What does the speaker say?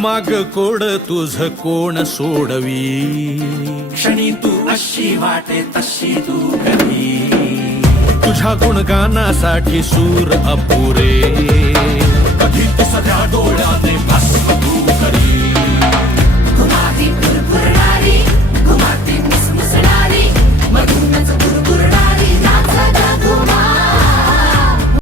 माग कोड तुझ कोण सोडवी, क्षणी तू अशी वाटे तशी तू कधी. तुझ्या गुणगानासाठी सूर अपुरे, कधी तुझ्या डोळ्याने भस्म तू